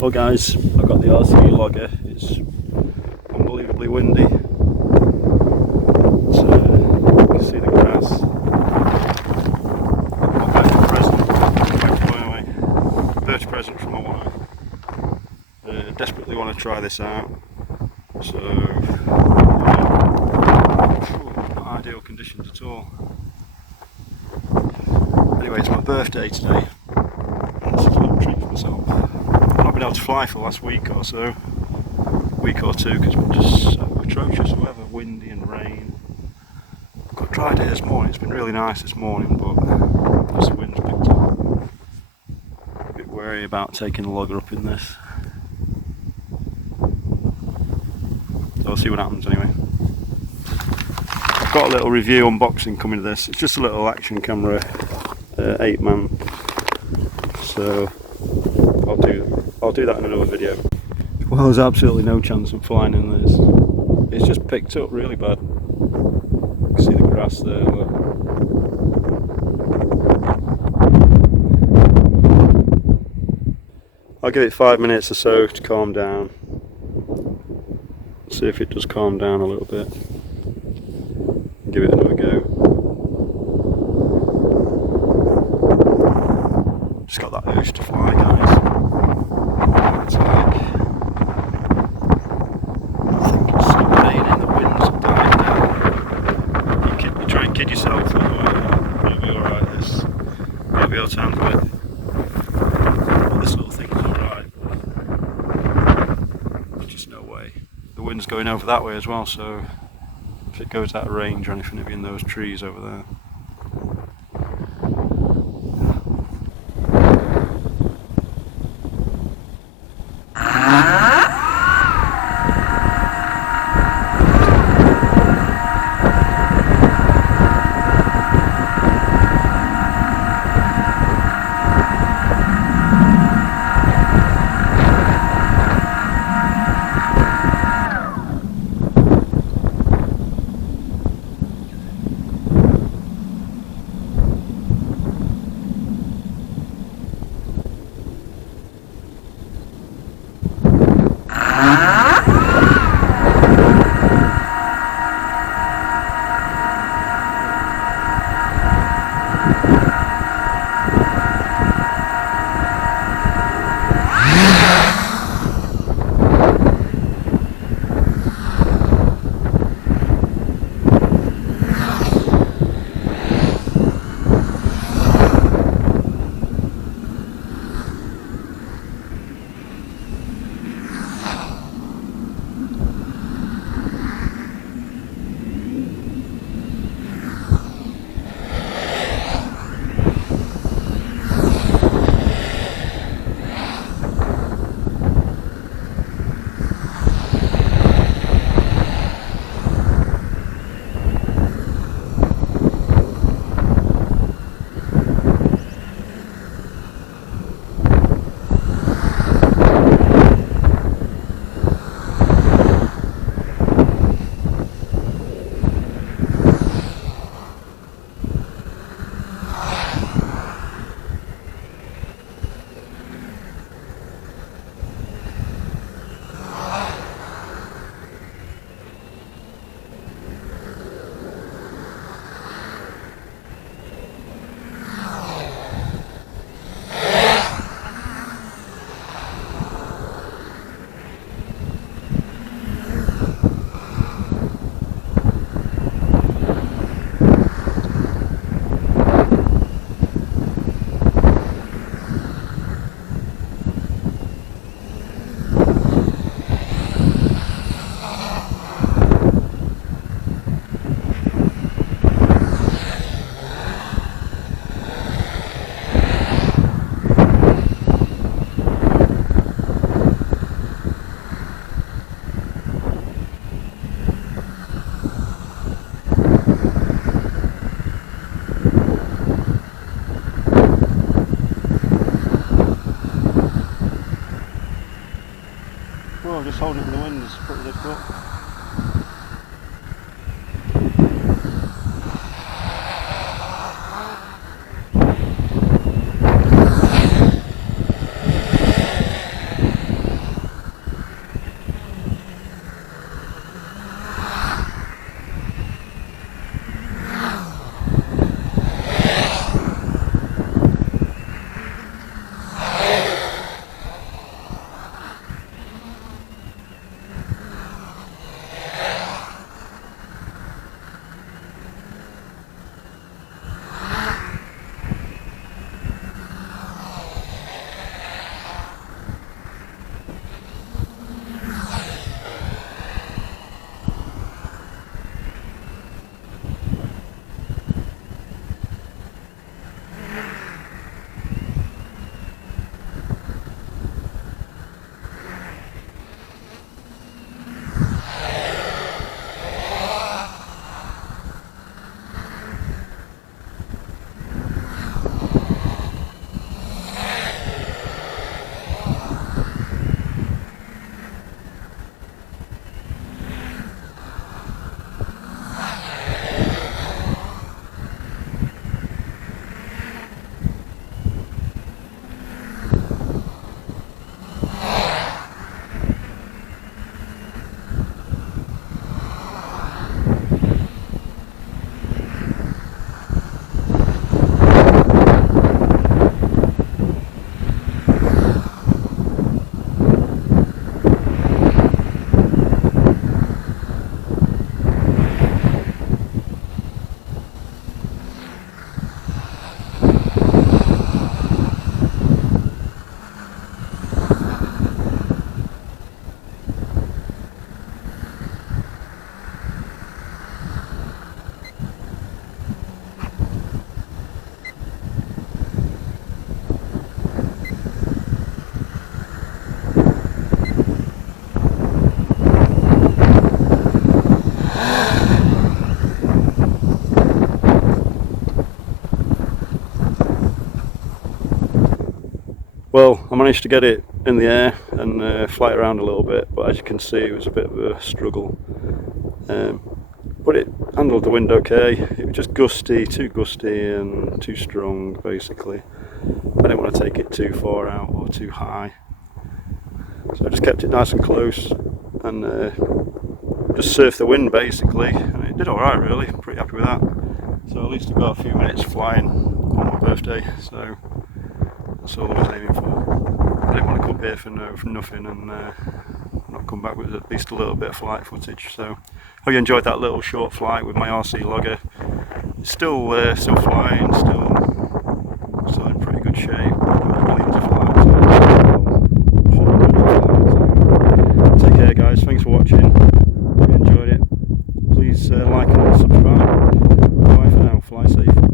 Well guys, I've got the RC logger. It's unbelievably windy. So, you can see the grass. Got a birthday present from my wife. Desperately want to try this out. So, not ideal conditions at all. Anyway, it's my birthday today. This is a little treat for myself. I've not been able to fly for the last week or so. Week or two, because it's been just so atrocious weather, windy and rain. I've got a dry day this morning. It's been really nice this morning, but as the wind's picked up, a bit wary about taking the logger up in this. So I'll see what happens anyway. I've got a little review unboxing coming to this. It's just a little action camera, 8-man. So I'll do that in another video. Well, there's absolutely no chance of flying in this. It's just picked up really bad. You can see the grass there. Look. I'll give it 5 minutes or so to calm down. See if it does calm down a little bit. Give it another go. Just got that urge to fly, guys. It's like, I think it's so raining, the wind's dying down. You try and kid yourself, you'll be alright. You'll be able to handle it. Well, this little thing's alright, but there's just no way. The wind's going over that way as well, so if it goes out of range or anything, it'll be in those trees over there. Well, just holding it in the wind is pretty difficult. Well, I managed to get it in the air and fly it around a little bit, but as you can see it was a bit of a struggle. But it handled the wind okay. It was just gusty, too gusty and too strong basically. I didn't want to take it too far out or too high, so I just kept it nice and close and just surfed the wind basically, and it did alright really. Pretty happy with that. So at least I got a few minutes flying on my birthday, so that's all I was aiming for. I didn't want to come here for nothing and not come back with at least a little bit of flight footage. So hope you enjoyed that little short flight with my RC logger. It's still flying, still in pretty good shape. Take care guys, thanks for watching. If you enjoyed it, please like and subscribe. Bye for now, fly safe.